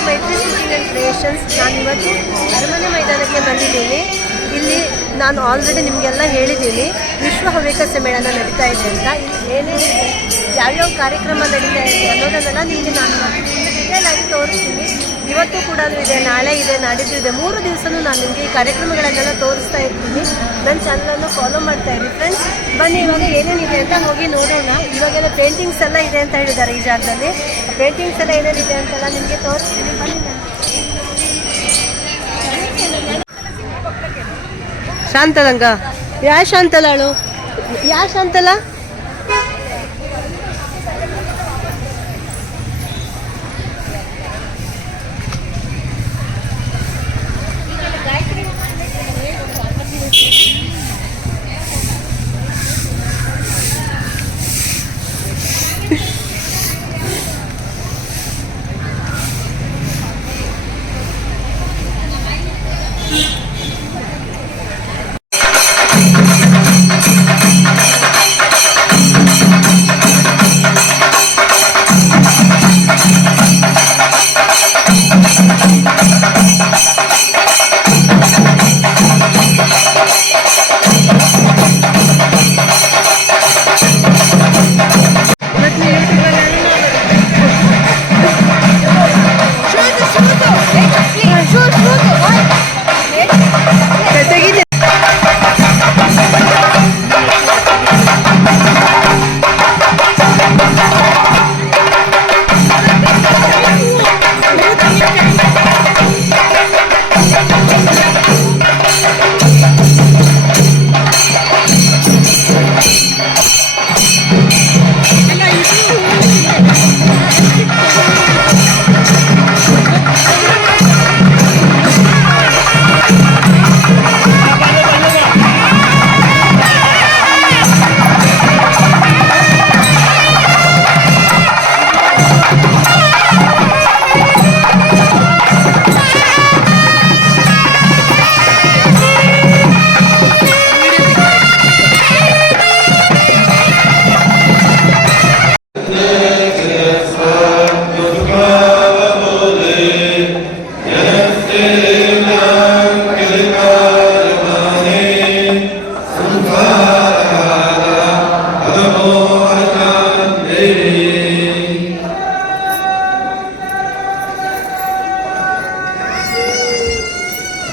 To ಮೈತ್ರಿ shooting and creations. ನಾನು ಇವತ್ತು ಅರಮನೆ ಮೈದಾನಕ್ಕೆ ಬಂದಿದ್ದೀನಿ. ಇಲ್ಲಿ ನಾನು ಆಲ್ರೆಡಿ ನಿಮಗೆಲ್ಲ ಹೇಳಿದ್ದೀನಿ ವಿಶ್ವ ಹವ್ಯಕ ಸಮ್ಮೇಳನ ನಡೀತಾ ಇದೆ ಅಂತ. ಇಲ್ಲಿ ಏನೇನಿದೆ, ಯಾವ್ಯಾವ ಕಾರ್ಯಕ್ರಮ ನಡೀತಾ ಇದೆ ಅನ್ನೋದನ್ನೆಲ್ಲ ನಿಮಗೆ ನಾನು ಡಿಟೇಲ್ ಆಗಿ ತೋರಿಸ್ತೀನಿ. ಇವತ್ತು ಕೂಡ ಇದೆ, ನಾಳೆ ಇದೆ, ನಾಡಿದ್ದು ಇದೆ. 3 ದಿವಸನೂ ನಾನು ನಿಮಗೆ ಈ ಕಾರ್ಯಕ್ರಮಗಳನ್ನೆಲ್ಲ ತೋರಿಸ್ತಾ ಇರ್ತೀನಿ. ನನ್ನ ಚಾನಲನ್ನು ಫಾಲೋ ಮಾಡ್ತಾ ಇರಿ ಫ್ರೆಂಡ್ಸ್. ಬನ್ನಿ ಇವಾಗ ಏನೇನಿದೆ ಅಂತ ಹೋಗಿ ನೋಡೋಣ. ಇವಾಗೆಲ್ಲ ಪೇಂಟಿಂಗ್ಸ್ ಎಲ್ಲ ಇದೆ ಅಂತ ಹೇಳಿದ್ದಾರೆ ಈ ಜಾಗದಲ್ಲಿ. ಪೇಂಟಿಂಗ್ಸ್ ಎಲ್ಲ ಏನೇನಿದೆ ಅಂತೆಲ್ಲ ನಿಮಗೆ ತೋರಿಸ್ತೀನಿ. ಬನ್ನಿ. ಶಾಂತಲಂಗ ಶಾಂತಲಾಳು ಶಾಂತಲ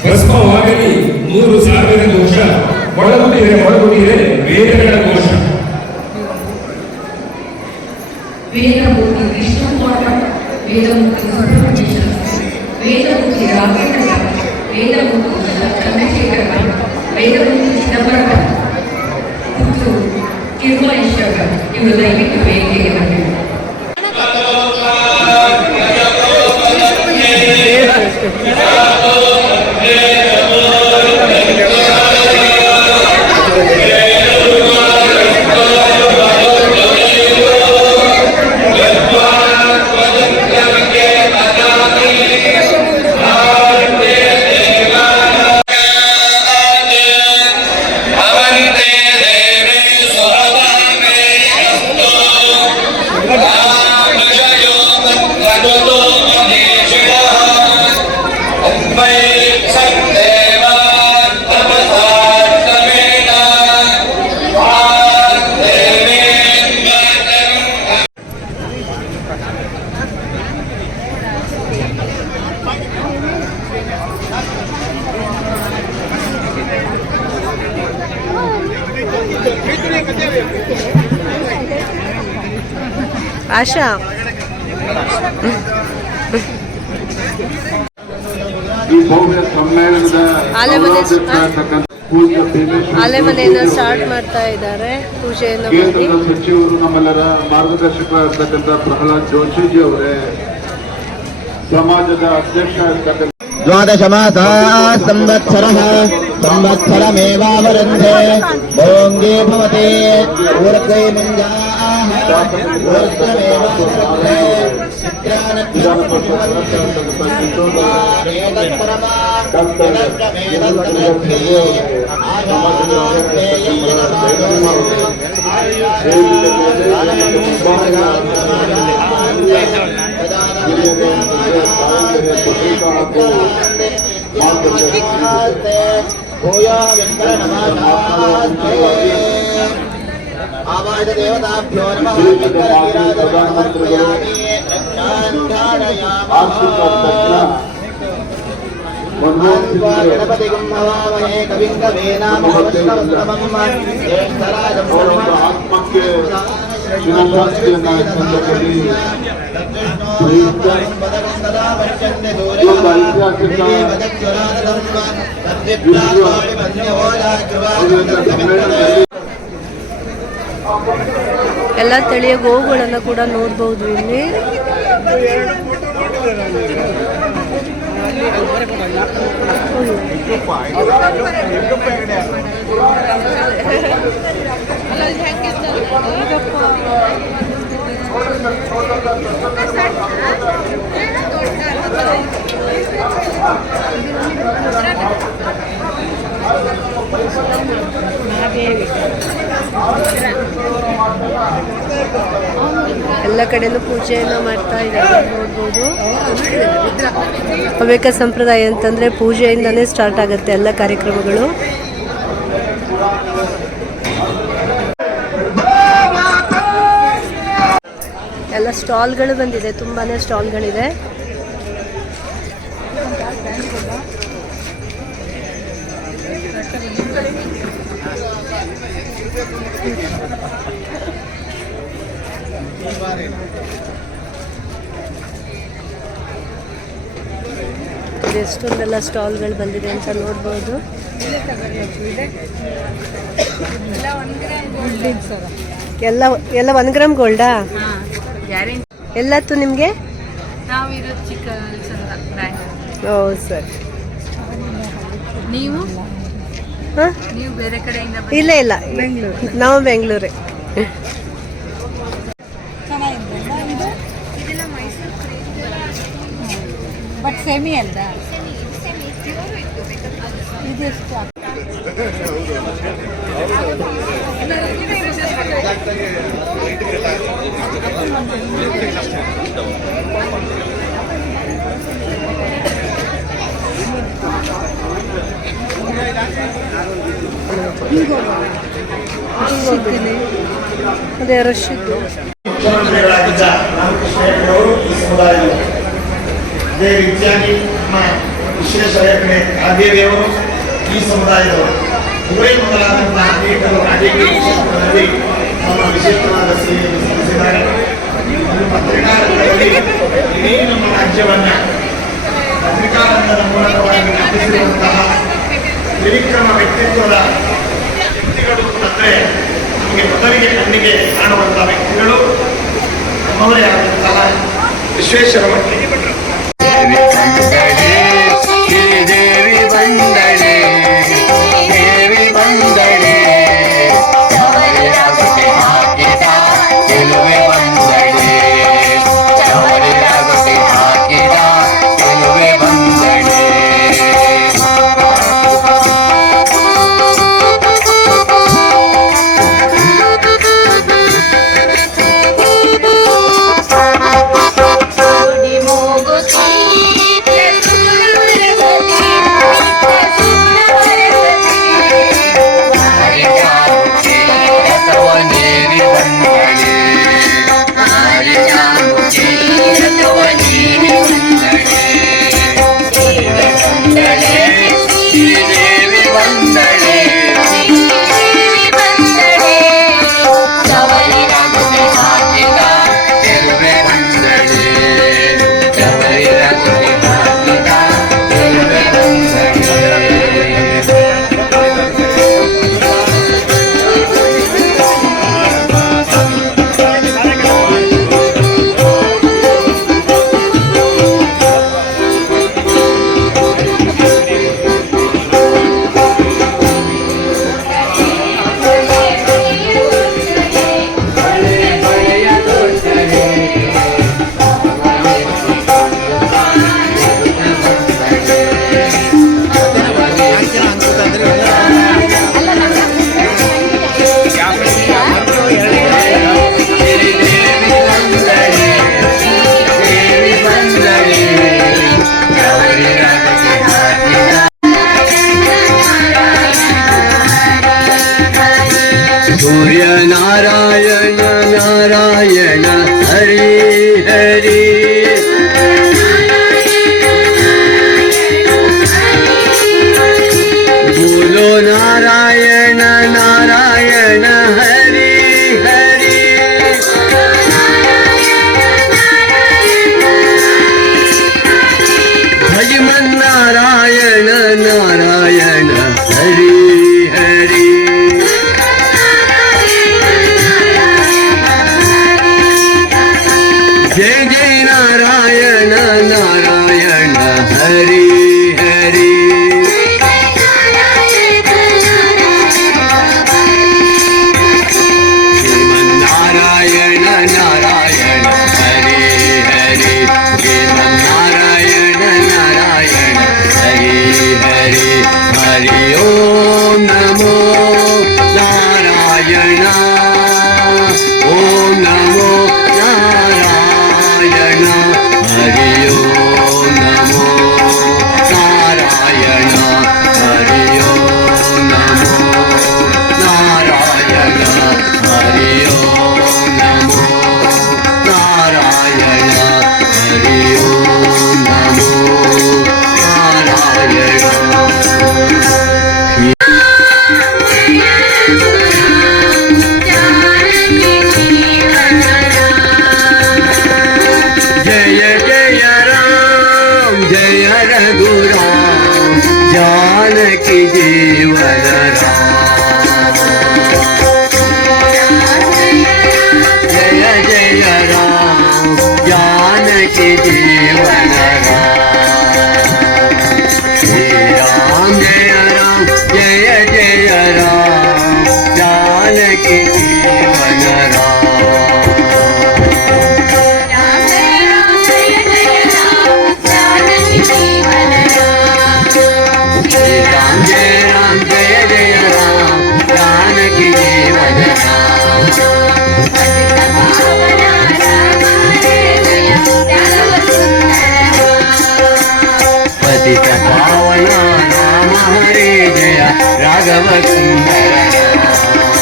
ಭಸ್ಮವಾಗಲಿ 100,000 ದೋಷ, ಒಳಗುಟ್ಟಿರೆ ವೇದಗಳ ಘೋಷ. ವೇದಮೂರ್ತಿ ವಿಷ್ಣು ಪಾಠ, ವೇದಮೂರ್ತಿ ಸುಬ್ರಹ್ಮಣ್ಯ ಶಾಸ್ತ್ರಿ, ವೇದಮೂರ್ತಿ ರಾಘವೇಂದ್ರ, ವೇದಮೂರ್ತಿ ಚಂದ್ರಶೇಖರ, ವೇದಮೂರ್ತಿ ಚಿದಂಬರ, ಪುತ್ತೂರು ಕಿರುಮಹೇಶ್ವರ, ಇವರು ದಯವಿಟ್ಟು ವೇದಿಕೆಗೆ ಬಂದಿದ್ದಾರೆ. ಆಶಾ ಆಲೆಮನೆಯನ್ನು ಸ್ಟಾರ್ಟ್ ಮಾಡ್ತಾ ಇದ್ದಾರೆ. ಪೂಜೆಯನ್ನು ಸಚಿವರು ನಮ್ಮೆಲ್ಲರ ಮಾರ್ಗದರ್ಶಕರಾಗಿರ್ತಕ್ಕಂಥ ಪ್ರಹ್ಲಾದ್ ಜೋಶಿಜಿ ಅವರೇ, ಸಮಾಜದ ಅಧ್ಯಕ್ಷ ಇರ್ತಕ್ಕಂಥ ದ್ವಾದಶ ಮಾಸ ಸಂವತ್ಸರಃ ಸಂವತ್ಸರಮೇವಾವರಂಧೆ ಭೋಂಗೇ ಭವತೆ ಊರ್ಧ್ವೇ ಮಂಜಾಃ ಊರ್ಧ್ವಮೇವಾವರಂಧೆ नमस्ते भूयो विष्णुर्नमस्ते आवाज देवताभ्यो नमः विष्णुर्विराजमानमर्पयामि गणपतिं नमामहे कविं कवीनामुपमश्रवस्तमं ज्येष्ठराजं ಆತ್ಮಕ್ಕೆ ಶಿವಶಕ್ತಿಯನ್ನ ತಂದುಕೊಳ್ಳಿ. ಎಲ್ಲ ತಳಿಯ ಗೋವುಗಳನ್ನು ಕೂಡ ನೋಡ್ಬೋದು ಇಲ್ಲಿ. ಎಲ್ಲ ಕಡೆನೂ ಪೂಜೆಯನ್ನು ಮಾಡ್ತಾ ಇದ್ದಾರೆ ನೋಡ್ಬೋದು. ಹವ್ಯಕ ಸಂಪ್ರದಾಯ ಅಂತಂದರೆ ಪೂಜೆಯಿಂದನೇ ಸ್ಟಾರ್ಟ್ ಆಗುತ್ತೆ ಎಲ್ಲ ಕಾರ್ಯಕ್ರಮಗಳು. ಎಲ್ಲ ಸ್ಟಾಲ್ಗಳು ಬಂದಿದೆ, ತುಂಬಾ ಸ್ಟಾಲ್ಗಳಿದೆ. ಎಷ್ಟೊಂದೆಲ್ಲ ಸ್ಟಾಲ್ಗಳು ಬಂದಿದೆ ಅಂತ ನೋಡ್ಬೋದು. ಎಲ್ಲ 1 ಗ್ರಾಮ್ ಗೋಲ್ಡಾ? ಎಲ್ಲತ್ತು ನಿಮಗೆ? ಓ ಸರಿ. ನೀವು ಹಾಂ, ನೀವು ಬೇರೆ ಕಡೆಯಿಂದ ಇಲ್ಲ ಇಲ್ಲ, ನಾವು ಬೆಂಗಳೂರೇ. ಬಟ್ ಸೆಮಿ ಅಲ್ಲ ಇದು ಎಷ್ಟು? ಅದೇ ರಶಿದ್ದು ಮುಖ್ಯಮಂತ್ರಿಗಳಾಗಿದ್ದ ರಾಮಕೃಷ್ಣಯ್ಯನವರು ಈ ಸಮುದಾಯದವರು. ಅದೇ ರೀತಿಯಾಗಿ ನಮ್ಮ ವಿಶ್ವೇಶ್ವರಯ್ಯ ಕಾದೇವಿಯವರು ಈ ಸಮುದಾಯದವರು. ಇವರೇ ಮೊದಲಾದಂತಹ ಅನೇಕರು ರಾಜಕೀಯ ಕ್ಷೇತ್ರದಲ್ಲಿ ನಮ್ಮ ವಿಶೇಷವಾದ ಸೇವೆಯನ್ನು ಸಲ್ಲಿಸಿದ್ದಾರೆ. ಪತ್ರಿಕಾರಂಗದಲ್ಲಿ ಇಡೀ ನಮ್ಮ ರಾಜ್ಯವನ್ನ ಪತ್ರಿಕಾರಂಗದ ಮೂಲಕವಾಗಿ ನಡೆಸಿರುವಂತಹ ತ್ರಿವಿಕ್ರಮ ವ್ಯಕ್ತಿತ್ವದ ವ್ಯಕ್ತಿಗಳು ಅಂದರೆ ನಮಗೆ ಮೊದಲಿಗೆ ಕಣ್ಣಿಗೆ ಕಾಣುವಂತಹ ವ್ಯಕ್ತಿಗಳು ನಮ್ಮವರೇ ಆದಂತಹ ವಿಶ್ವೇಶ್ವರ ಮಠ. नारायण नारायण हरि हरि भजमन नारायण नारायण हरि हरि जय जय नारायण नारायण हरि हरि श्रीमन नारायण नारायण हरि हरि श्रीमन नारायण नारायण हरि हरि हरि ओम नमो नारायण ओम नमो नारायण हरि ओम नमो नारायण हरि ओम नमो नारायण हरि ओम नमो नारायण हरि ओम नमो नारायण जय जय राम जय रघुराम जानकी जीवन राम जय जय राम जानकी जीवन राम श्री राम जय जय राम जानकी जीवन राम राम जय जय राम जानकी जीवन पतित पावना राम हरे जय राघव सुंदर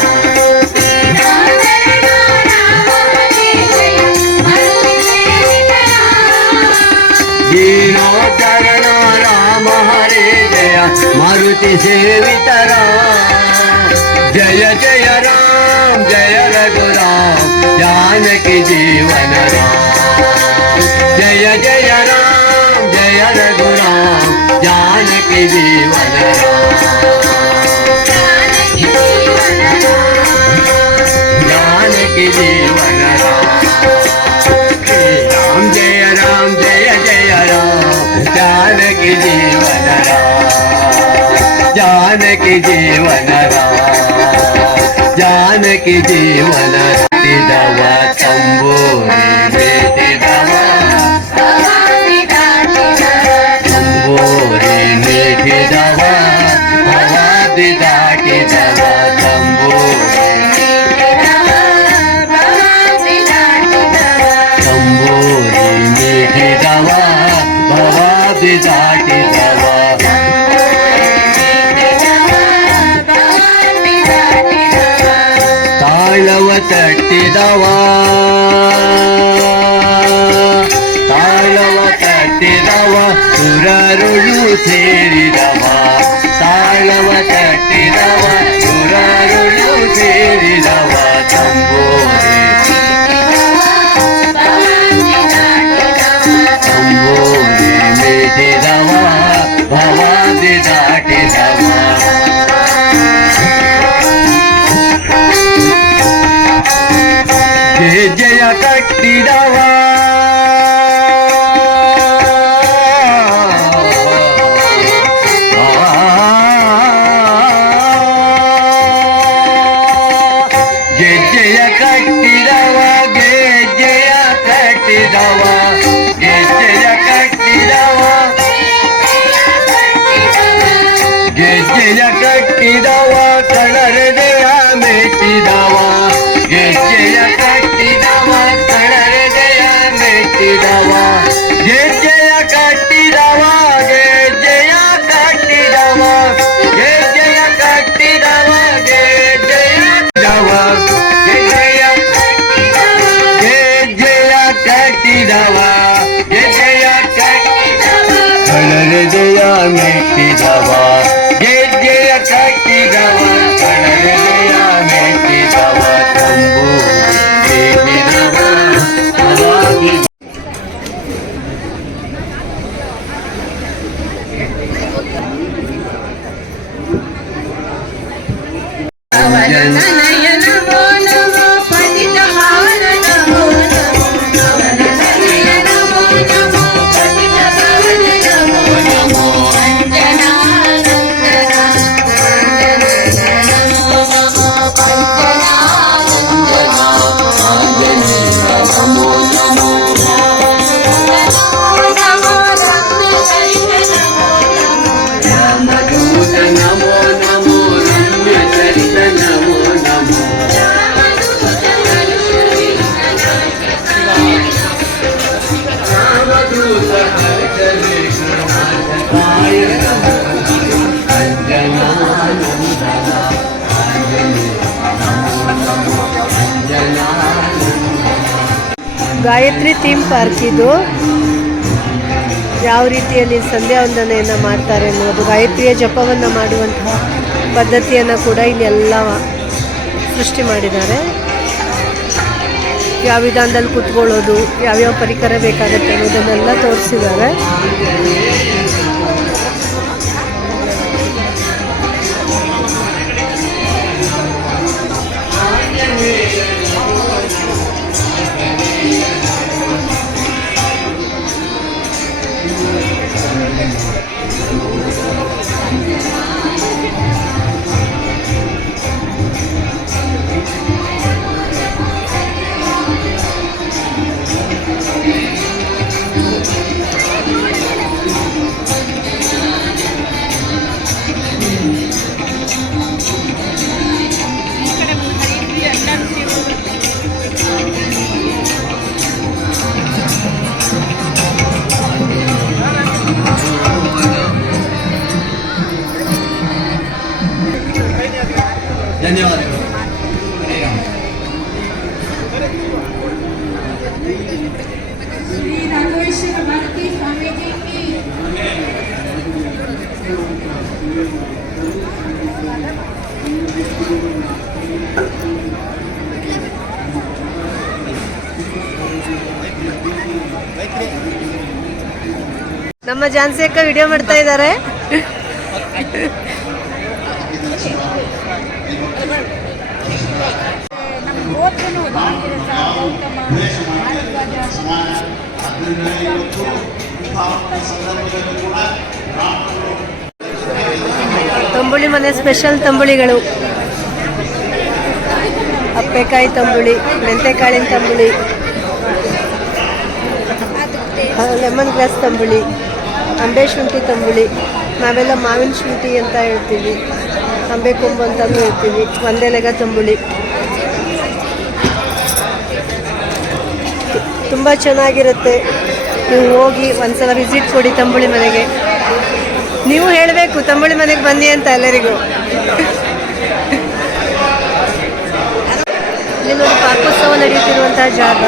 दीनोद्धरण राम हरे जय मारुति सेवित राम जय जय राम जय रघुराम जानकी जीवन राम जय जय राम जय रघुराम जानकी जीवन राम जानकी जीवन राम राम जय जय राम जानकी जीवन राम जानकी जीवन राम जानकी जीवन दवा तंबूरी बेटिदवा तंबूरी मीठी दवा हवादी दाटी दवा तंबूरी तंबूरी मीठी दवा हवादी दाटी दवा ತಾಳವ ತಟ್ಟಿದವ ತಾಳವ ತಟ್ಟಿದವ ಸುರರುಳು ಸೇರಿದವ ತಾಳವ ತಟ್ಟಿದವ ಸುರರುಳು ಸೇರಿದವ ತಂಬೂರಿ ತಂಬೂರಿ ಮಿಟಿದವ ಭವಾದಿ ದಾಟಿದವ ಜಯ ಕಟ್ಟಿದವ ಗೆಜ್ಜೆಯ ಕಟ್ಟಿದವ ಗೆಜ್ಜೆಯ ಕಟ್ಟಿದವ ಗೆಜ್ಜೆಯ ಕಟ್ಟಿದವ ಗೆಜ್ಜೆಯ ಕಟ್ಟಿದವ ಕಣರದೆಯ ಮೆಟ್ಟಿದವ ಗೆಜ್ಜೆಯ ಕಟ್ಟಿದವ ಕಣರದೆಯ ಮೆಟ್ಟಿದವ ಗೆಜ್ಜೆಯ ಕಟ್ಟಿದವ ಗೆಜ್ಜೆಯ ಕಟ್ಟಿದವ ಗೆಜ್ಜೆಯ ಕಟ್ಟಿದವ ಗೆಜ್ಜೆಯ ಗೆಜ್ಜೆಯ ಕಟ್ಟಿದವ ಗೆಜ್ಜೆಯ ಕಟ್ಟಿದವ ಕಣರದೆಯ ಮೆಟ್ಟಿದವ ಗೆಜ್ಜೆಯ ಕಟ್ಟಿ ಗಾಯತ್ರಿ ಥೀಮ್ ಪಾರ್ಕ್ ಇದು. ಯಾವ ರೀತಿಯಲ್ಲಿ ಸಂಧ್ಯಾ ವಂದನೆಯನ್ನು ಮಾಡ್ತಾರೆ ಅನ್ನೋದು, ಗಾಯತ್ರಿಯ ಜಪವನ್ನು ಮಾಡುವಂತಹ ಪದ್ಧತಿಯನ್ನು ಕೂಡ ಇಲ್ಲೆಲ್ಲ ಸೃಷ್ಟಿ ಮಾಡಿದ್ದಾರೆ. ಯಾವ ವಿಧಾನದಲ್ಲಿ ಕೂತ್ಕೊಳ್ಳೋದು, ಯಾವ್ಯಾವ ಪರಿಕರ ಬೇಕಾಗುತ್ತೆ ಅನ್ನೋದನ್ನೆಲ್ಲ ತೋರಿಸಿದ್ದಾರೆ. ಧನ್ಯವಾದಗಳು. ಶ್ರೀ ರಾಘವೇಶ್ವರ ಭಾರತಿ ಸ್ವಾಮೀಜಿ ಕಿ ನಮ್ಮ ಜಾನ್ಸಿ ಅಕ್ಕ ವಿಡಿಯೋ ಮಾಡ್ತಾ ಇದ್ದಾರೆ. ನಮ್ಮ ಗೋತ್ರನು ಭಾರತೀಯ ಗೌತಮ ಭಾರದ್ವಾಜ ತಂಬುಳಿ ಮನೆ ಸ್ಪೆಷಲ್ ತಂಬುಳಿಗಳು, ಅಪ್ಪೆಕಾಯಿ ತಂಬುಳಿ, ಮೆಂತೆಕಾಳಿನ ತಂಬುಳಿ, ಲೆಮನ್ ಗ್ರಾಸ್ ತಂಬುಳಿ, ಅಂಬೆ ಶುಂಠಿ ತಂಬುಳಿ. ನಾವೆಲ್ಲ ಮಾವಿನ ಶುಂಠಿ ಅಂತ ಹೇಳ್ತೀವಿ, ಅಂಬೆ ಕೊಂಬು ಅಂತಲೂ ಹೇಳ್ತೀವಿ. ಒಂದೆಲೆಗ ತಂಬುಳಿ ತುಂಬ ಚೆನ್ನಾಗಿರುತ್ತೆ. ನೀವು ಹೋಗಿ ಒಂದ್ಸಲ ವಿಸಿಟ್ ಕೊಡಿ ತಂಬುಳಿ ಮನೆಗೆ. ನೀವು ಹೇಳಬೇಕು ತಂಬುಳಿ ಮನೆಗೆ ಬನ್ನಿ ಅಂತ ಎಲ್ಲರಿಗೂ. ಇಲ್ಲಿ ನೋಡಿ ಪಾಕೋತ್ಸವ ನಡೆಯುತ್ತಿರುವಂತಹ ಜಾಗ.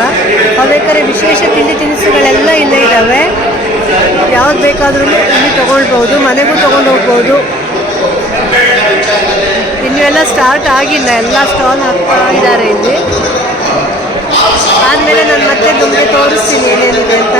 ಬೇಕಾದ್ರೆ ವಿಶೇಷ ತಿಂಡಿ ತಿನಿಸುಗಳೆಲ್ಲ ಇಲ್ಲೇ ಇದ್ದಾವೆ. ಯಾವ್ದು ಬೇಕಾದ್ರೂ ಇಲ್ಲಿ ತೊಗೊಳ್ಬೋದು, ಮನೆಗೂ ತೊಗೊಂಡು ಹೋಗ್ಬೋದು. ಇನ್ನೂ ಎಲ್ಲ ಸ್ಟಾರ್ಟ್ ಆಗಿಲ್ಲ, ಎಲ್ಲ ಸ್ಟಾಲ್ ಹಾಕ್ತಾ ಇದ್ದಾರೆ ಇಲ್ಲಿ. ಆದಮೇಲೆ ನಾನು ಮತ್ತೆ ನಿಮಗೆ ತೋರಿಸ್ತೀನಿ ಏನೇನಿದೆ ಅಂತ.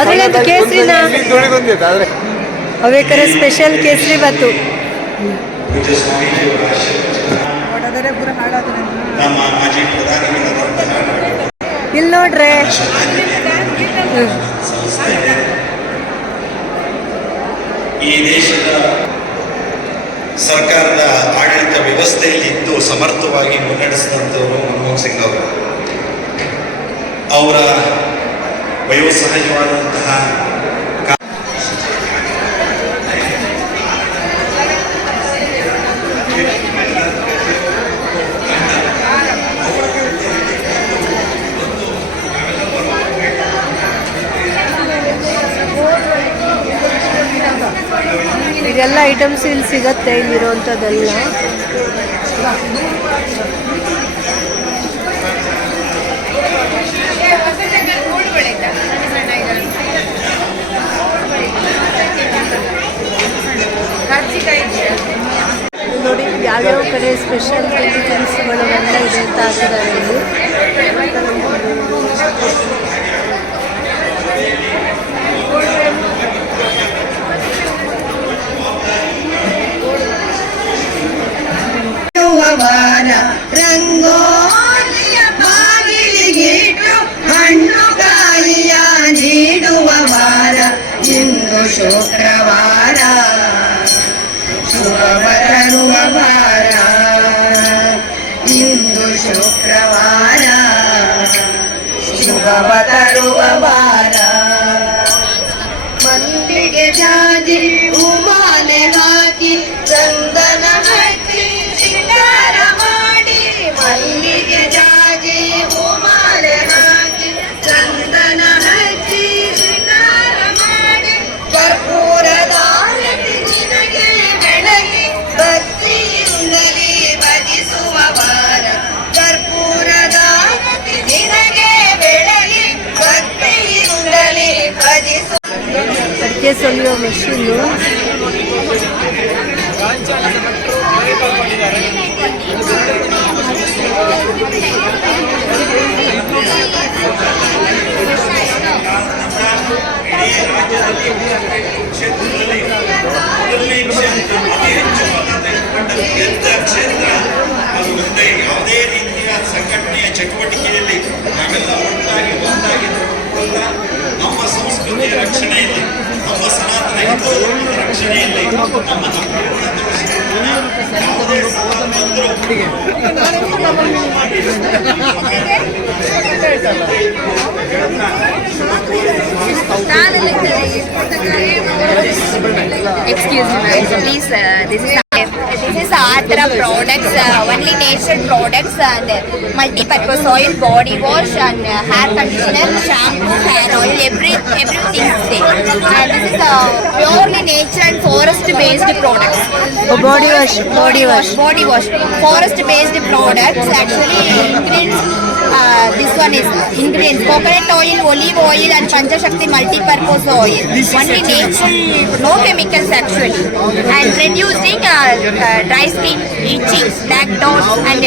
ಅದ್ರಲ್ಲಂತೂ ಕೇಸರಿನ ಬೇಕಾದ್ರೆ ಸ್ಪೆಷಲ್ ಕೇಸರಿ ಬಾತು. ನಮ್ಮ ಮಾಜಿ ಪ್ರಧಾನಿಗಳಾದಂತಹ ಇಲ್ಲಿ ನೋಡ್ರೆ ಈ ದೇಶದ ಸರ್ಕಾರದ ಆಡಳಿತ ವ್ಯವಸ್ಥೆಯಲ್ಲಿ ಇದ್ದು ಸಮರ್ಥವಾಗಿ ಮುನ್ನಡೆಸಿದಂಥವರು ಮನಮೋಹನ್ ಸಿಂಗ್ ಅವರು. ಅವರ ವಯೋಸಹಜವಾದಂತಹ ಇದೆಲ್ಲ ಐಟಮ್ಸ್ ಇಲ್ಲಿ ಸಿಗತ್ತೆ. ಇಲ್ಲಿರುವಂಥದ್ದೆಲ್ಲ ನೋಡಿ ಯಾವ್ಯಾವ ಕಡೆ ಸ್ಪೆಷಲ್ ತಿಂಡಿ ತಿನಿಸುಗಳು ಎಲ್ಲ ಇದೆ ಅಂತ ಹಾಕಿದ್ದಾರೆ ಇಲ್ಲಿ. ರಂಗೋಲಿಯ ಬಾಗಿಲಿಗಿಟ್ಟು ಹಣ್ಣುಗಾಯಿಯ ನೀಡುವ ವಾರ ಇಂದು ಶುಕ್ರವಾರ, ಶುಭವ ತರುವ ವಾರ ಇಂದು ಶುಕ್ರವಾರ, ಶುಭವ ತರುವ ವಾರ. ಗಂಟಿಗೆ ಜಾಜಿ ಹೂಮಾಲೆ ಹಾಕಿ ಚಂದನ ಹಚ್ಚಿ ಶೃಂಗಾರ ಮಾಡಿ ಮಲ್ಲಿಗೆ ಜಾಜಿ ಹೂಮಾಲೆ ಹಾಕಿ ಚಂದನ ಹಚ್ಚಿ ಶೃಂಗಾರ ಮಾಡಿ ಕರ್ಪೂರದ ಆರತಿ ನಿನಗೆ ಬೆಳಗಿ ಭಕ್ತಿಯಿಂದಲೇ ಭಜಿಸುವ ವಾರ ಕರ್ಪೂರದ ಆರತಿ ನಿನಗೆ ಬೆಳಗಿ ಭಕ್ತಿಯಿಂದಲೇ ಭಜಿಸುವ ಅಡಿಕೆ ಸುಲಿಯೋ ಮೆಷಿನ್ನು. ಅದು ಮುಂದೆ ಯಾವುದೇ ರೀತಿಯ ಸಂಘಟನೆಯ ಚಟುವಟಿಕೆಯಲ್ಲಿ ನಾವೆಲ್ಲ ಒಟ್ಟಾಗಿ ಒಂದಾಗಿ ನೋಡಿಕೊಳ್ಳುತ್ತಾ ನಮ್ಮ ಸಂಸ್ಕೃತಿಯ ರಕ್ಷಣೆಯಲ್ಲಿ, ನಮ್ಮ ಸನಾತನ ಹಿಂದೂ ಧರ್ಮದ ರಕ್ಷಣೆಯಲ್ಲಿ ನಮ್ಮನ್ನು ಪೂರ್ಣಗೊಳಿಸಿಕೊಳ್ಳೋಣ. ಯಾವುದೇ ಸವಾಲು ಬಂದರೂ Excuse me, please. This is Atra products, only natural products and multi-purpose oil, body wash and hair conditioner, shampoo, hair oil, everything is there. And this is purely nature and forest-based products. Body wash. Forest-based products. Actually, ingredients. This one is ingredients: coconut oil, olive oil, and Panchashakti multi-purpose oil. Only natural, no chemicals actually, and reducing dry skin, itching, black dots, and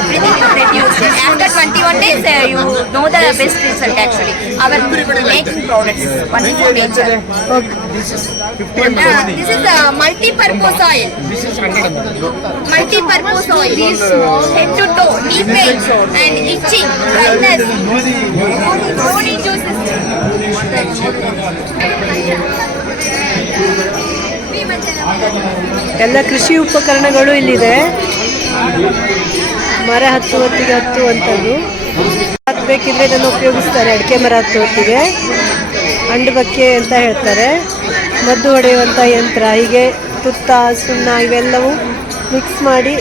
everything is reduced. After 21 days, you know the best result actually. Our making products only for nature. This is multi-purpose oil. Multi-purpose oil. Head to toe, knee pain, and itching, dryness, body juices. ಎಲ್ಲ ಕೃಷಿ ಉಪಕರಣಗಳು ಇಲ್ಲಿದೆ. ಮರ ಹತ್ತುವಂಥದ್ದು ಹತ್ತಬೇಕಿದ್ರೆ ಇದನ್ನು ಉಪಯೋಗಿಸ್ತಾರೆ. ಅಡಿಕೆ ಮರ ಹತ್ತು ಹೊತ್ತಿಗೆ ಅಂಡಬಕ್ಕೆ ಅಂತ ಹೇಳ್ತಾರೆ. ಮದ್ದು ಹೊಡೆಯುವಂಥ ಯಂತ್ರ, ಹೀಗೆ ತುತ್ತ, ಸುಣ್ಣ ಇವೆಲ್ಲವೂ ಮಿಕ್ಸ್ ಮಾಡಿ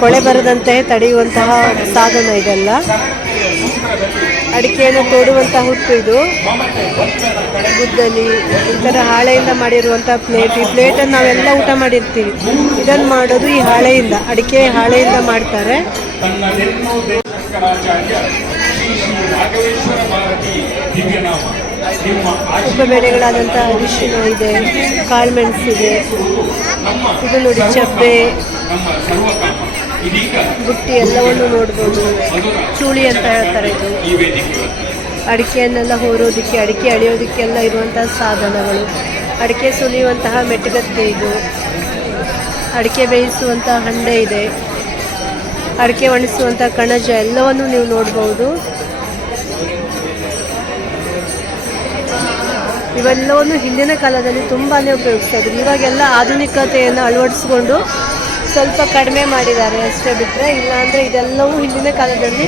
ಕೊಳೆ ಬರದಂತೆ ತಡೆಯುವಂತಹ ಸಾಧನ ಇದೆಲ್ಲ. ಅಡಿಕೆಯನ್ನು ತೋಡುವಂಥ ಹುಟ್ಟು ಇದು. ಗುದ್ದಲಿ, ಈ ಥರ ಹಾಳೆಯಿಂದ ಮಾಡಿರುವಂಥ ಪ್ಲೇಟ್. ಈ ಪ್ಲೇಟನ್ನು ನಾವೆಲ್ಲ ಊಟ ಮಾಡಿರ್ತೀವಿ. ಇದನ್ನು ಮಾಡೋದು ಈ ಹಾಳೆಯಿಂದ, ಅಡಿಕೆ ಹಾಳೆಯಿಂದ ಮಾಡ್ತಾರೆ. ಉಪಬೆಳೆಗಳಾದಂಥ ಅರಿಶಿನ ಇದೆ, ಕಾಳುಮೆಣಸಿದೆ, ಇದು ನೋಡಿ ಚಬ್ಬೆ, ಬುಟ್ಟಿ ಎಲ್ಲವನ್ನು ನೋಡ್ಬೋದು. ಚೂಳಿ ಅಂತ ಹೇಳ್ತಾರೆ ಇದು. ಅಡಿಕೆಯನ್ನೆಲ್ಲ ಹೊರೋದಕ್ಕೆ, ಅಡಿಕೆ ಅಳಿಯೋದಕ್ಕೆಲ್ಲ ಇರುವಂತಹ ಸಾಧನಗಳು. ಅಡಿಕೆ ಸುಲಿಯುವಂತಹ ಮೆಟ್ಟಗತ್ತೆ ಇದು. ಅಡಿಕೆ ಬೇಯಿಸುವಂಥ ಹಂಡೆ ಇದೆ. ಅಡಿಕೆ ಒಣಗಿಸುವಂಥ ಕಣಜ ಎಲ್ಲವನ್ನು ನೀವು ನೋಡ್ಬೋದು. ಇವೆಲ್ಲವನ್ನು ಹಿಂದಿನ ಕಾಲದಲ್ಲಿ ತುಂಬಾ ಉಪಯೋಗಿಸ್ತಾ ಇದ್ರು. ಇವಾಗೆಲ್ಲ ಆಧುನಿಕತೆಯನ್ನು ಅಳವಡಿಸ್ಕೊಂಡು ಸ್ವಲ್ಪ ಕಡಿಮೆ ಮಾಡಿದ್ದಾರೆ ಅಷ್ಟೇ ಬಿಟ್ಟರೆ, ಇಲ್ಲಾಂದರೆ ಇದೆಲ್ಲವೂ ಹಿಂದಿನ ಕಾಲದಲ್ಲಿ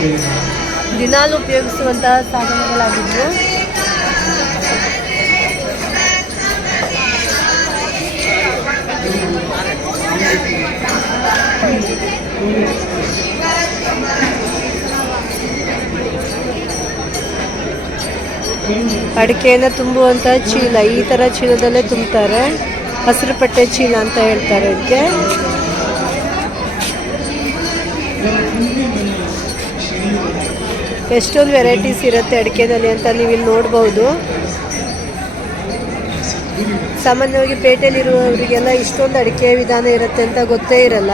ದಿನಾಲು ಉಪಯೋಗಿಸುವಂತಹ ಸಾಧನಗಳಾಗಿದ್ವು. ಅಡಿಕೆಯನ್ನು ತುಂಬುವಂಥ ಚೀಲ, ಈ ಥರ ಚೀಲದಲ್ಲೇ ತುಂಬ್ತಾರೆ. ಹಸಿರು ಪಟ್ಟೆ ಚೀಲ ಅಂತ ಹೇಳ್ತಾರೆ ಇದಕ್ಕೆ. ಎಷ್ಟೊಂದು ವೆರೈಟೀಸ್ ಇರುತ್ತೆ ಅಡಿಕೆನಲ್ಲಿ ಅಂತ ನೀವು ಇಲ್ಲಿ ನೋಡ್ಬೋದು. ಸಾಮಾನ್ಯವಾಗಿ ಪೇಟೆಯಲ್ಲಿರುವವರಿಗೆಲ್ಲ ಇಷ್ಟೊಂದು ಅಡಿಕೆ ವಿಧಾನ ಇರುತ್ತೆ ಅಂತ ಗೊತ್ತೇ ಇರಲ್ಲ.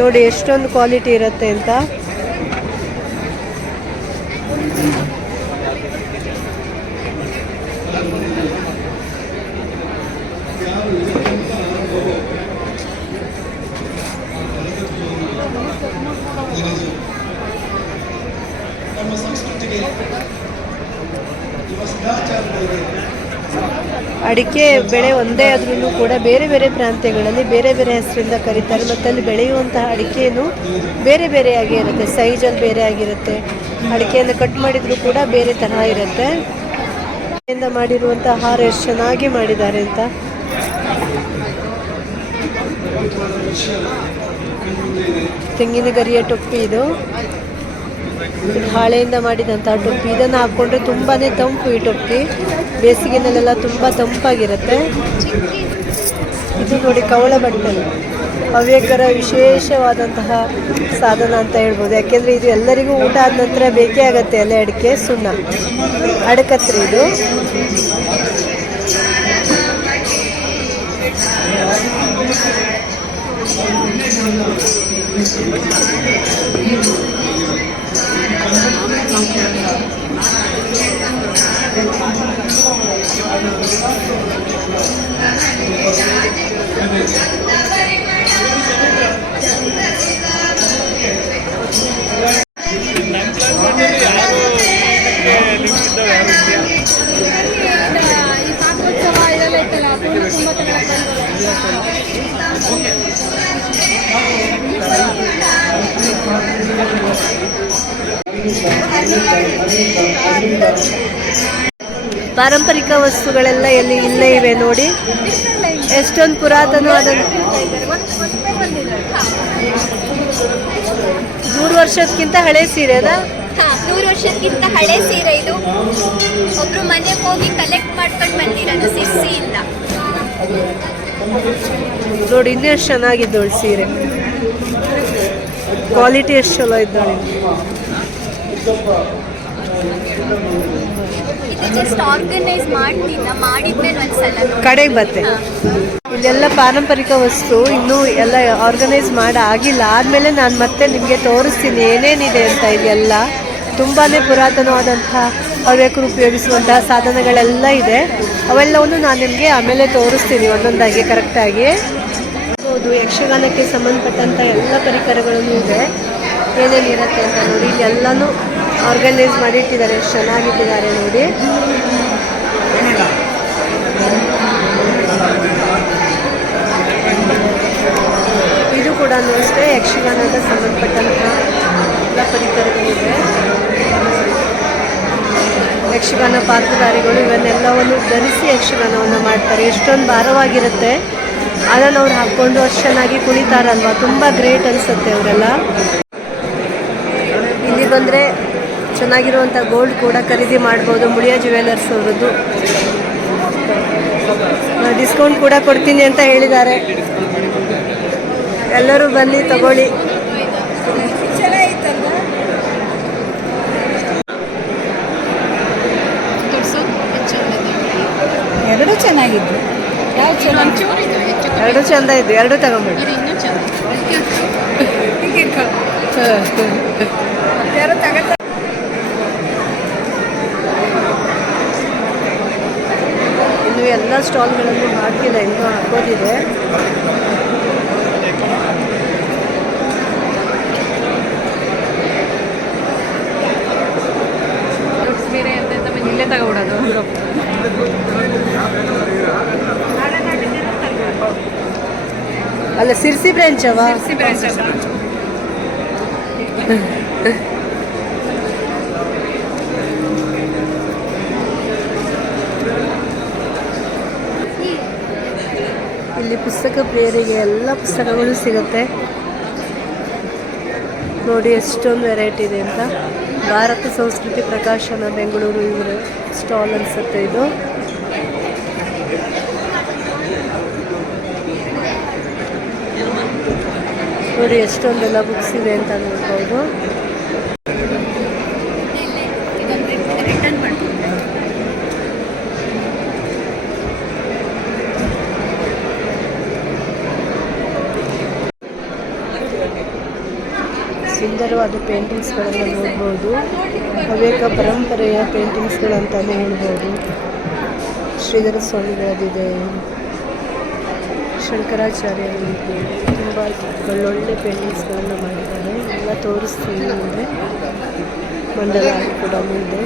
ನೋಡಿ ಎಷ್ಟೊಂದು ಕ್ವಾಲಿಟಿ ಇರುತ್ತೆ ಅಂತ. ಅಡಿಕೆ ಬೆಳೆ ಒಂದೇ ಆದ್ರೂ ಕೂಡ ಬೇರೆ ಬೇರೆ ಪ್ರಾಂತ್ಯಗಳಲ್ಲಿ ಬೇರೆ ಬೇರೆ ಹೆಸರಿಂದ ಕರೀತಾರೆ. ಮತ್ತು ಅಲ್ಲಿ ಬೆಳೆಯುವಂತಹ ಅಡಿಕೆಯೂ ಬೇರೆ ಬೇರೆಯಾಗಿ ಇರುತ್ತೆ, ಸೈಜಲ್ಲಿ ಬೇರೆ ಆಗಿರುತ್ತೆ. ಅಡಿಕೆಯನ್ನು ಕಟ್ ಮಾಡಿದರೂ ಕೂಡ ಬೇರೆ ತರಹ ಇರುತ್ತೆ. ಇಂದ ಮಾಡಿರುವಂಥ ಹಾರ ಎಷ್ಟು ಚೆನ್ನಾಗಿ ಮಾಡಿದ್ದಾರೆ ಅಂತ. ತೆಂಗಿನ ಗರಿಯ ಟೊಪ್ಪಿ ಇದು ಹಾಳೆಯಿಂದ ಮಾಡಿದಂತಹ ಟೊಪ್ಪಿ. ಇದನ್ನು ಹಾಕ್ಕೊಂಡ್ರೆ ತುಂಬಾ ತಂಪು. ಈ ಟೊಪ್ಪಿ ಬೇಸಿಗೆನಲ್ಲೆಲ್ಲ ತುಂಬ ತಂಪಾಗಿರುತ್ತೆ. ಇದು ನೋಡಿ ಕವಳ ಬಟ್ಟಲು, ಹವ್ಯಕರ ವಿಶೇಷವಾದಂತಹ ಸಾಧನ ಅಂತ ಹೇಳ್ಬೋದು. ಯಾಕೆಂದರೆ ಇದು ಎಲ್ಲರಿಗೂ ಊಟ ಆದ ನಂತರ ಬೇಕೇ ಆಗುತ್ತೆ. ಎಲೆ ಅಡಿಕೆ, ಸುಣ್ಣ, ಅಡಕತ್ರಿ ಇದು. ಪಾರಂಪರಿಕ ವಸ್ತುಗಳೆಲ್ಲ ಇಲ್ಲೇ ಇವೆ ನೋಡಿ. ಎಷ್ಟೊಂದು ಪುರಾತನವಾದ 100 ವರ್ಷಕ್ಕಿಂತ ಹಳೆ ಸೀರೆ ಅದ. 100 ವರ್ಷಕ್ಕಿಂತ ಹಳೆ ಸೀರೆ ಇದು. ಒಬ್ರು ಮನೆಗೆ ಹೋಗಿ ಕಲೆಕ್ಟ್ ಮಾಡ್ಕೊಂಡು ಬಂದಿರೋದು ಸಿರ್ಸಿಯಿಂದ. ನೋಡಿ ಇನ್ನೂ ಎಷ್ಟು ಚೆನ್ನಾಗಿದ್ದವಳು ಸೀರೆ, ಕ್ವಾಲಿಟಿ ಎಷ್ಟು ಚಲೋ ಇದ್ದಾಳೆ. ಜಸ್ಟ್ ಆರ್ಗನೈಸ್ ಮಾಡಿದ್ಮೇಲೆ ಒಂದ್ಸಲ ಕಡೆಗೆ ಬತ್ತೆ. ಇಲ್ಲೆಲ್ಲ ಪಾರಂಪರಿಕ ವಸ್ತು ಇನ್ನೂ ಎಲ್ಲ ಆರ್ಗನೈಸ್ ಆಗಿಲ್ಲ. ಆದಮೇಲೆ ನಾನು ಮತ್ತೆ ನಿಮಗೆ ತೋರಿಸ್ತೀನಿ ಏನೇನಿದೆ ಅಂತ. ಇಲ್ಲೆಲ್ಲ ತುಂಬಾ ಪುರಾತನವಾದಂತಹ ಹವ್ಯಕರು ಉಪಯೋಗಿಸುವಂತಹ ಸಾಧನಗಳೆಲ್ಲ ಇದೆ. ಅವೆಲ್ಲವನ್ನು ನಾನು ನಿಮಗೆ ಆಮೇಲೆ ತೋರಿಸ್ತೀನಿ ಒಂದೊಂದಾಗಿ ಕರೆಕ್ಟಾಗಿ. ಹೌದು, ಯಕ್ಷಗಾನಕ್ಕೆ ಸಂಬಂಧಪಟ್ಟಂಥ ಎಲ್ಲ ಪರಿಕರಗಳೂ ಇದೆ. ಏನೇನಿರುತ್ತೆ ಅಂತ ನೋಡಿ. ಇಲ್ಲಿ ಎಲ್ಲನೂ ಆರ್ಗನೈಸ್ ಮಾಡಿಟ್ಟಿದ್ದಾರೆ. ಎಷ್ಟು ಚೆನ್ನಾಗಿಟ್ಟಿದ್ದಾರೆ ನೋಡಿ. ಇದು ಕೂಡ ಅಷ್ಟೇ ಯಕ್ಷಗಾನದ ಸಂಬಂಧಪಟ್ಟಂಥ ಎಲ್ಲ ಪರಿಕರಗಳಿವೆ. ಯಕ್ಷಗಾನ ಪಾತ್ರಧಾರಿಗಳು ಇವನ್ನೆಲ್ಲವನ್ನು ಧರಿಸಿ ಯಕ್ಷಗಾನವನ್ನು ಮಾಡ್ತಾರೆ. ಎಷ್ಟೊಂದು ಭಾರವಾಗಿರುತ್ತೆ. ಅದನ್ನು ಅವ್ರು ಹಾಕ್ಕೊಂಡು ಅಷ್ಟು ಚೆನ್ನಾಗಿ ಕುಣಿತಾರಲ್ವ, ತುಂಬ ಗ್ರೇಟ್ ಅನಿಸುತ್ತೆ ಅವರೆಲ್ಲ. ಇಲ್ಲಿ ಬಂದರೆ ಚೆನ್ನಾಗಿರುವಂಥ ಗೋಲ್ಡ್ ಕೂಡ ಖರೀದಿ ಮಾಡ್ಬೋದು. ಮುಳಿಯ ಜ್ಯುವೆಲರ್ಸ್ ಅವರದ್ದು ಡಿಸ್ಕೌಂಟ್ ಕೂಡ ಕೊಡ್ತೀನಿ ಅಂತ ಹೇಳಿದ್ದಾರೆ. ಎಲ್ಲರೂ ಬನ್ನಿ ತಗೊಳ್ಳಿ. ಎರಡು ಚೆನ್ನಾಗಿದ್ದು. ಎರಡು ಚೆಂದ ಇದ್ದು, ಎರಡು ತಗೊಂಬಿಡಿ. ಇನ್ನು ಎಲ್ಲ ಸ್ಟಾಲ್ಗಳನ್ನು ಹಾಕಿಲ್ಲ, ಇನ್ನೂ ಹಾಕೋದಿದೆ. ಇಲ್ಲೇ ತಗೊಬಿಡೋದು. ಅಲ್ಲ ಸಿರ್ಸಿ ಬ್ರಾಂಚ್ ಅವ. ಇಲ್ಲಿ ಪುಸ್ತಕ ಪ್ರಿಯರಿಗೆ ಎಲ್ಲ ಪುಸ್ತಕಗಳು ಸಿಗುತ್ತೆ ನೋಡಿ. ಎಷ್ಟೊಂದು ವೆರೈಟಿ ಇದೆ ಅಂತ. ಭಾರತ ಸಂಸ್ಕೃತಿ ಪ್ರಕಾಶನ ಬೆಂಗಳೂರು ಇವರ ಸ್ಟಾಲ್ ಅನಿಸುತ್ತೆ ಇದು. ನೋಡಿ ಎಷ್ಟೊಂದೆಲ್ಲ ಬುಕ್ಸ್ ಇದೆ ಅಂತ ನೋಡ್ಬೋದು. ಸುಂದರವಾದ ಪೇಂಟಿಂಗ್ಸ್ಗಳನ್ನು ನೋಡ್ಬೋದು. ಹವ್ಯಕ ಪರಂಪರೆಯ ಪೇಂಟಿಂಗ್ಸ್ಗಳಂತಲೇ ಹೇಳ್ಬೋದು. ಶ್ರೀಧರ ಸ್ವಾಮಿಗಳದಿದೆ, ಶಂಕರಾಚಾರ್ಯರಿದೆ. ತುಂಬ ಒಳ್ಳೊಳ್ಳೆ ಪೇಂಟಿಂಗ್ಸ್ಗಳನ್ನು ಮಾಡಿದ್ದಾರೆ. ಎಲ್ಲ ತೋರಿಸ್ತೀನಿ ಮುಂದೆ. ಮಂಡಲ ಕೂಡ ಇದೆ.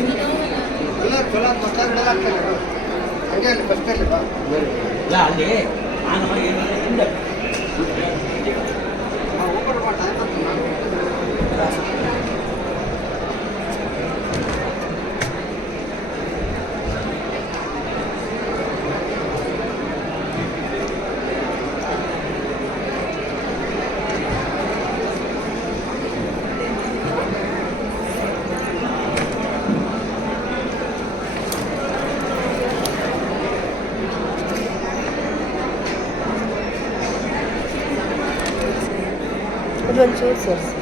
ಇಲ್ಲೊಂಚೂರು ಸೇರಿಸಿ.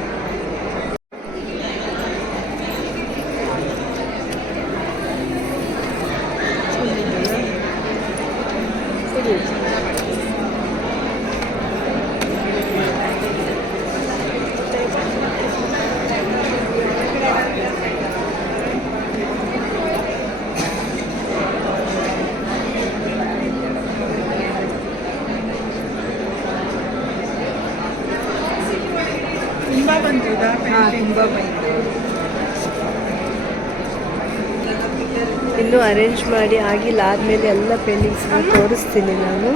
ಇನ್ನೂ ಅರೇಂಜ್ ಮಾಡಿ ಆಗಿಲ್ಲ, ಆದಮೇಲೆ ಎಲ್ಲ ಪೇಂಟಿಂಗ್ಸ್ನ ತೋರಿಸ್ತೀನಿ ನಾನು.